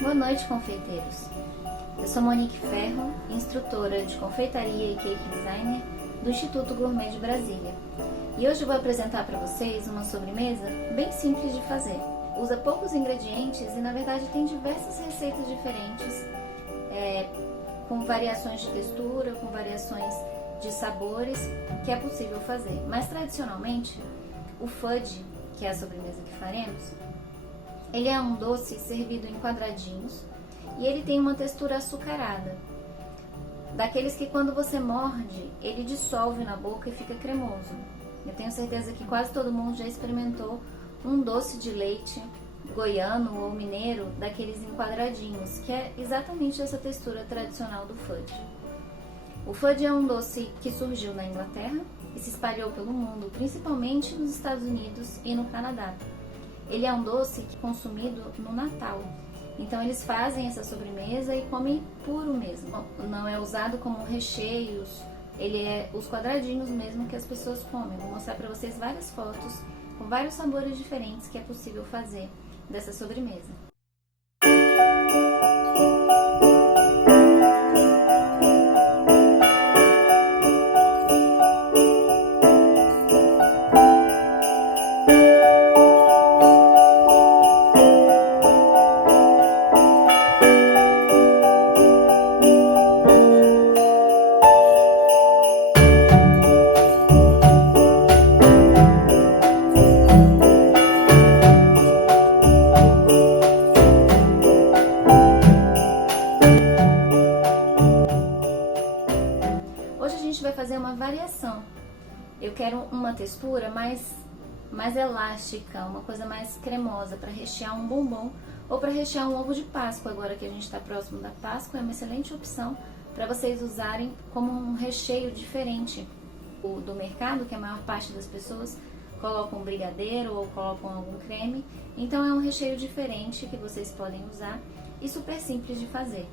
Boa noite, confeiteiros! Eu sou Monique Ferro, instrutora de confeitaria e cake designer do Instituto Gourmet de Brasília. E hoje eu vou apresentar para vocês uma sobremesa bem simples de fazer. Usa poucos ingredientes e na verdade tem diversas receitas diferentes, com variações de textura, com variações de sabores, que é possível fazer. Mas tradicionalmente, o fudge, que é a sobremesa que faremos, ele é um doce servido em quadradinhos e ele tem uma textura açucarada, daqueles que quando você morde, ele dissolve na boca e fica cremoso. Eu tenho certeza que quase todo mundo já experimentou um doce de leite goiano ou mineiro, daqueles em quadradinhos, que é exatamente essa textura tradicional do fudge. O fudge é um doce que surgiu na Inglaterra e se espalhou pelo mundo, principalmente nos Estados Unidos e no Canadá. Ele é um doce que é consumido no Natal. Então eles fazem essa sobremesa e comem puro mesmo. Não é usado como recheios, ele é os quadradinhos mesmo que as pessoas comem. Vou mostrar para vocês várias fotos com vários sabores diferentes que é possível fazer dessa sobremesa. Hoje a gente vai fazer uma variação. Eu quero uma textura mais elástica, uma coisa mais cremosa para rechear um bombom ou para rechear um ovo de Páscoa. Agora que a gente está próximo da Páscoa, é uma excelente opção para vocês usarem como um recheio diferente do mercado, que a maior parte das pessoas colocam brigadeiro ou colocam algum creme. Então é um recheio diferente que vocês podem usar e super simples de fazer.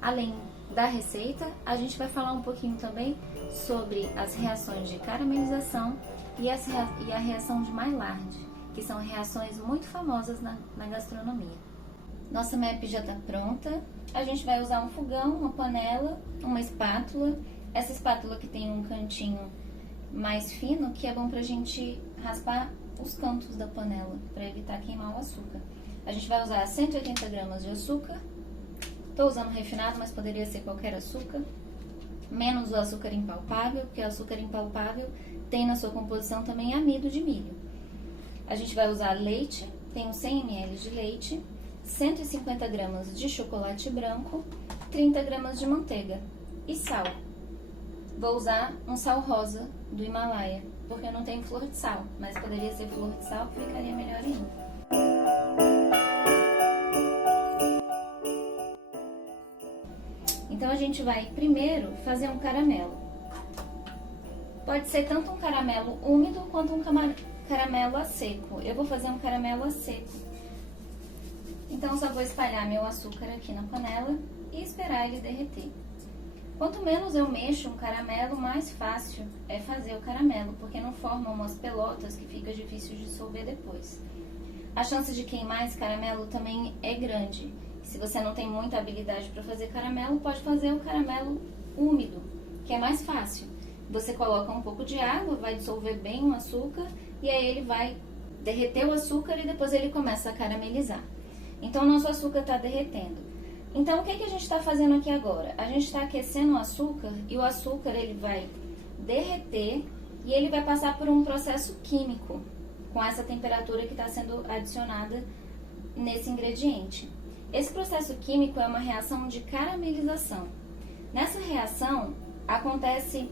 Além da receita, a gente vai falar um pouquinho também sobre as reações de caramelização e a reação de Maillard, que são reações muito famosas na gastronomia. Nossa map já está pronta. A gente vai usar um fogão, uma panela, uma espátula. Essa espátula que tem um cantinho mais fino, que é bom para a gente raspar os cantos da panela, para evitar queimar o açúcar. A gente vai usar 180 gramas de açúcar. Estou usando refinado, mas poderia ser qualquer açúcar, menos o açúcar impalpável, porque o açúcar impalpável tem na sua composição também amido de milho. A gente vai usar leite, tenho 100 ml de leite, 150 gramas de chocolate branco, 30 gramas de manteiga e sal. Vou usar um sal rosa do Himalaia, porque eu não tenho flor de sal, mas poderia ser flor de sal, que ficaria melhor ainda. Então a gente vai primeiro fazer um caramelo. Pode ser tanto um caramelo úmido quanto um caramelo a seco. Eu vou fazer um caramelo a seco. Então só vou espalhar meu açúcar aqui na panela e esperar ele derreter. Quanto menos eu mexo um caramelo, mais fácil é fazer o caramelo, porque não forma umas pelotas que fica difícil de dissolver depois. A chance de queimar esse caramelo também é grande. Se você não tem muita habilidade para fazer caramelo, pode fazer o caramelo úmido, que é mais fácil. Você coloca um pouco de água, vai dissolver bem o açúcar e aí ele vai derreter o açúcar e depois ele começa a caramelizar. Então, o nosso açúcar está derretendo. Então, o que a gente está fazendo aqui agora? A gente está aquecendo o açúcar e o açúcar ele vai derreter e ele vai passar por um processo químico com essa temperatura que está sendo adicionada nesse ingrediente. Esse processo químico é uma reação de caramelização. Nessa reação, acontece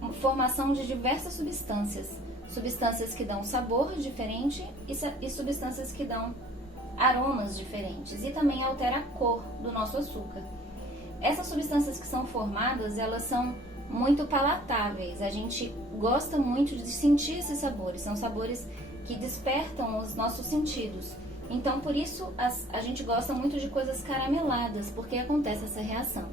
a formação de diversas substâncias. Substâncias que dão sabor diferente e substâncias que dão aromas diferentes. E também altera a cor do nosso açúcar. Essas substâncias que são formadas, elas são muito palatáveis. A gente gosta muito de sentir esses sabores. São sabores que despertam os nossos sentidos. Então, por isso, a gente gosta muito de coisas carameladas, porque acontece essa reação.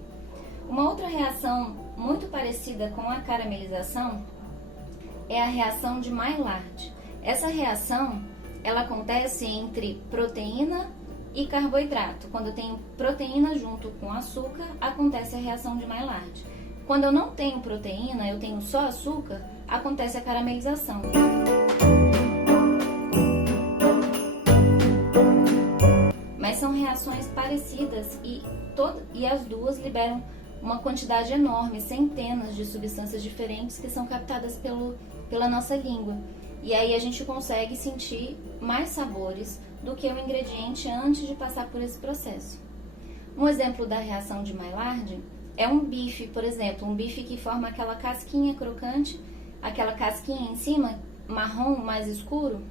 Uma outra reação muito parecida com a caramelização é a reação de Maillard. Essa reação, ela acontece entre proteína E carboidrato, quando eu tenho proteína junto com açúcar, acontece a reação de Maillard. Quando eu não tenho proteína, eu tenho só açúcar, acontece a caramelização. Mas são reações parecidas e as duas liberam uma quantidade enorme, centenas de substâncias diferentes que são captadas pela nossa língua. E aí a gente consegue sentir mais sabores do que o ingrediente antes de passar por esse processo. Um exemplo da reação de Maillard é um bife, por exemplo, um bife que forma aquela casquinha crocante, aquela casquinha em cima, marrom mais escuro,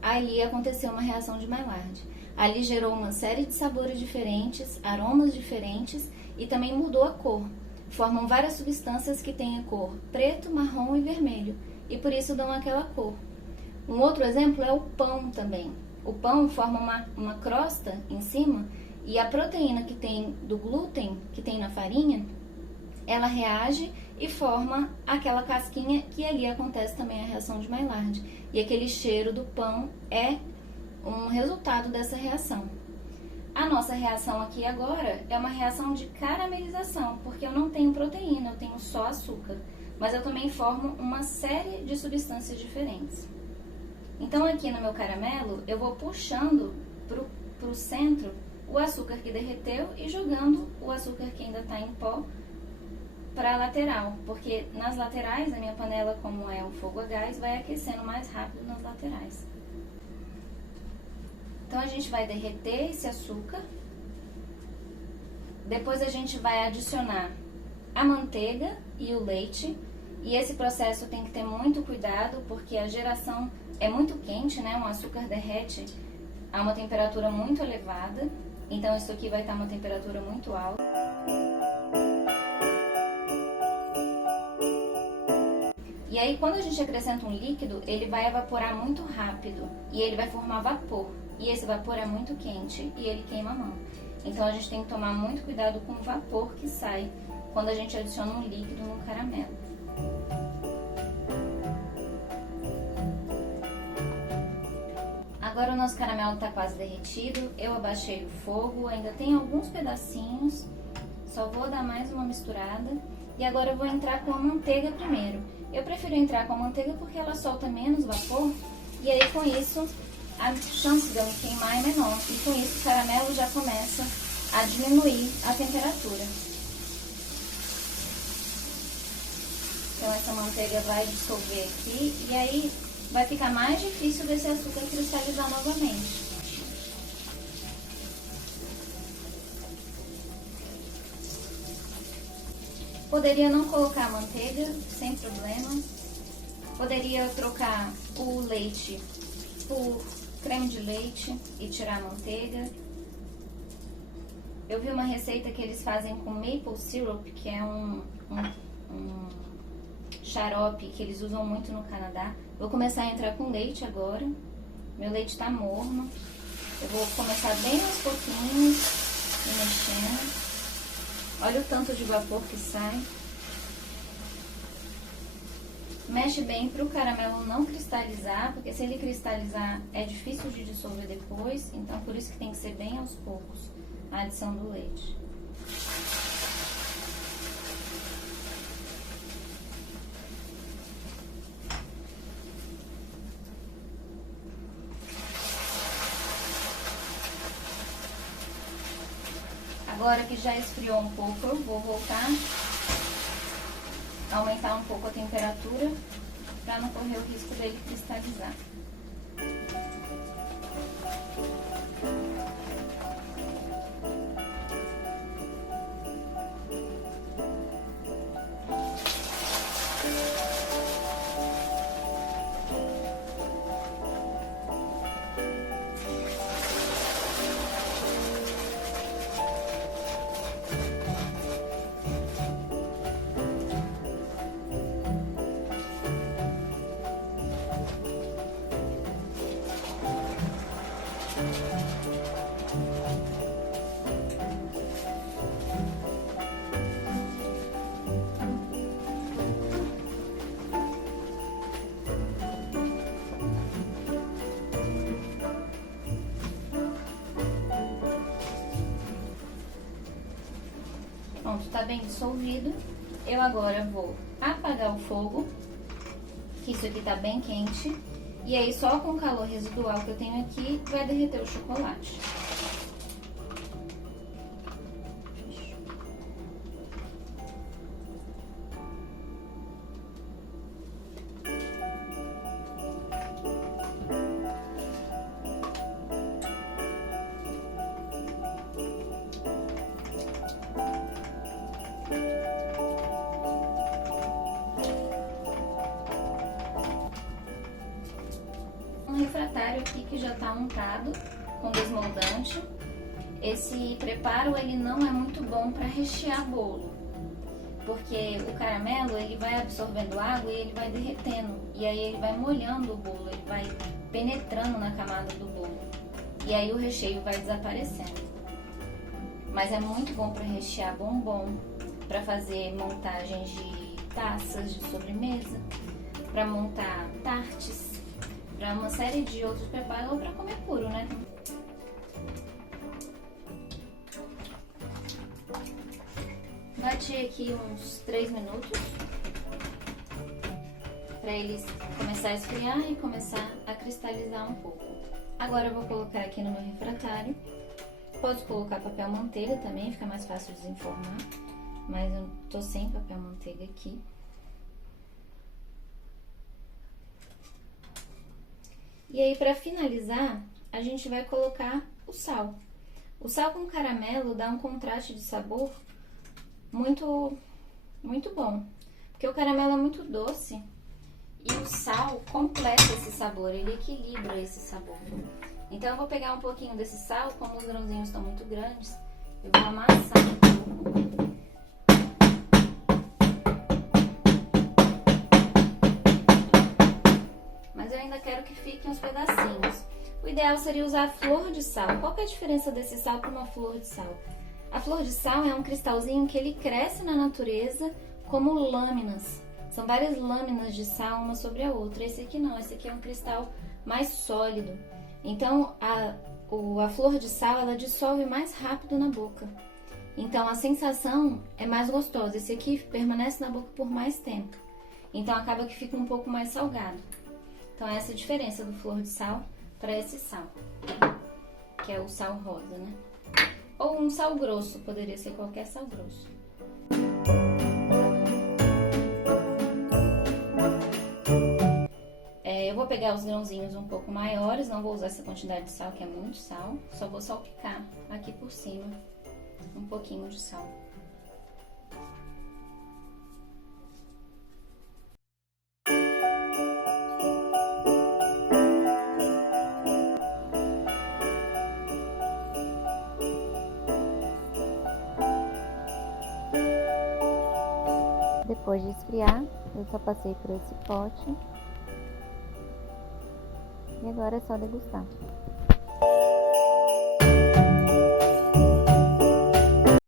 ali aconteceu uma reação de Maillard. Ali gerou uma série de sabores diferentes, aromas diferentes e também mudou a cor. Formam várias substâncias que têm a cor preto, marrom e vermelho e por isso dão aquela cor. Um outro exemplo é o pão também. O pão forma uma crosta em cima e a proteína que tem do glúten, que tem na farinha, ela reage e forma aquela casquinha que ali acontece também a reação de Maillard. E aquele cheiro do pão é um resultado dessa reação. A nossa reação aqui agora é uma reação de caramelização, porque eu não tenho proteína, eu tenho só açúcar, mas eu também formo uma série de substâncias diferentes. Então aqui no meu caramelo eu vou puxando para o centro o açúcar que derreteu e jogando o açúcar que ainda está em pó para a lateral, porque nas laterais a minha panela, como é um fogo a gás, vai aquecendo mais rápido nas laterais. Então a gente vai derreter esse açúcar, depois a gente vai adicionar a manteiga e o leite, e esse processo tem que ter muito cuidado porque a geração é muito quente, né? O açúcar derrete a uma temperatura muito elevada, então isso aqui vai estar uma temperatura muito alta. E aí quando a gente acrescenta um líquido, ele vai evaporar muito rápido e ele vai formar vapor. E esse vapor é muito quente e ele queima a mão. Então a gente tem que tomar muito cuidado com o vapor que sai quando a gente adiciona um líquido no caramelo. Agora o nosso caramelo está quase derretido, eu abaixei o fogo, ainda tem alguns pedacinhos, só vou dar mais uma misturada. E agora eu vou entrar com a manteiga primeiro. Eu prefiro entrar com a manteiga porque ela solta menos vapor e aí com isso a chance de eu me queimar é menor. E com isso o caramelo já começa a diminuir a temperatura. Então essa manteiga vai dissolver aqui e aí vai ficar mais difícil desse açúcar cristalizar novamente. Poderia não colocar a manteiga, sem problema. Poderia trocar o leite por creme de leite e tirar a manteiga. Eu vi uma receita que eles fazem com maple syrup, que é um xarope que eles usam muito no Canadá. Vou começar a entrar com leite agora. Meu leite tá morno. Eu vou começar bem aos pouquinhos e mexendo. Olha o tanto de vapor que sai. Mexe bem para o caramelo não cristalizar, porque se ele cristalizar é difícil de dissolver depois, então por isso que tem que ser bem aos poucos a adição do leite. Agora que já esfriou um pouco, eu vou voltar a aumentar um pouco a temperatura para não correr o risco dele cristalizar. Pronto, tá bem dissolvido. Eu agora vou apagar o fogo, que isso aqui tá bem quente. E aí, só com o calor residual que eu tenho aqui, vai derreter o chocolate. Um refratário aqui que já tá untado com desmoldante. Esse preparo ele não é muito bom para rechear bolo, porque o caramelo ele vai absorvendo água e ele vai derretendo, e aí ele vai molhando o bolo, ele vai penetrando na camada do bolo, e aí o recheio vai desaparecendo. Mas é muito bom para rechear bombom, para fazer montagens de taças de sobremesa, para montar tartes, para uma série de outros preparos, ou para comer puro, né? Bati aqui uns 3 minutos para eles começar a esfriar e começar a cristalizar um pouco. Agora eu vou colocar aqui no meu refratário. Posso colocar papel manteiga também, fica mais fácil de desenformar, mas eu tô sem papel manteiga aqui. E aí, para finalizar, a gente vai colocar o sal. O sal com caramelo dá um contraste de sabor muito bom, porque o caramelo é muito doce e o sal completa esse sabor, ele equilibra esse sabor. Então eu vou pegar um pouquinho desse sal, como os grãozinhos estão muito grandes, eu vou amassar um pouco. Mas eu ainda quero que fiquem uns pedacinhos. O ideal seria usar flor de sal. Qual que é a diferença desse sal para uma flor de sal? A flor de sal é um cristalzinho que ele cresce na natureza como lâminas. São várias lâminas de sal, uma sobre a outra. Esse aqui não, esse aqui é um cristal mais sólido. Então, a flor de sal, ela dissolve mais rápido na boca. Então, a sensação é mais gostosa. Esse aqui permanece na boca por mais tempo. Então, acaba que fica um pouco mais salgado. Então, essa é a diferença do flor de sal para esse sal, que é o sal rosa, né? Ou um sal grosso, poderia ser qualquer sal grosso. Eu vou pegar os grãozinhos um pouco maiores, não vou usar essa quantidade de sal, que é muito sal. Só vou salpicar aqui por cima um pouquinho de sal. Depois de esfriar, eu só passei por esse pote. E agora é só degustar.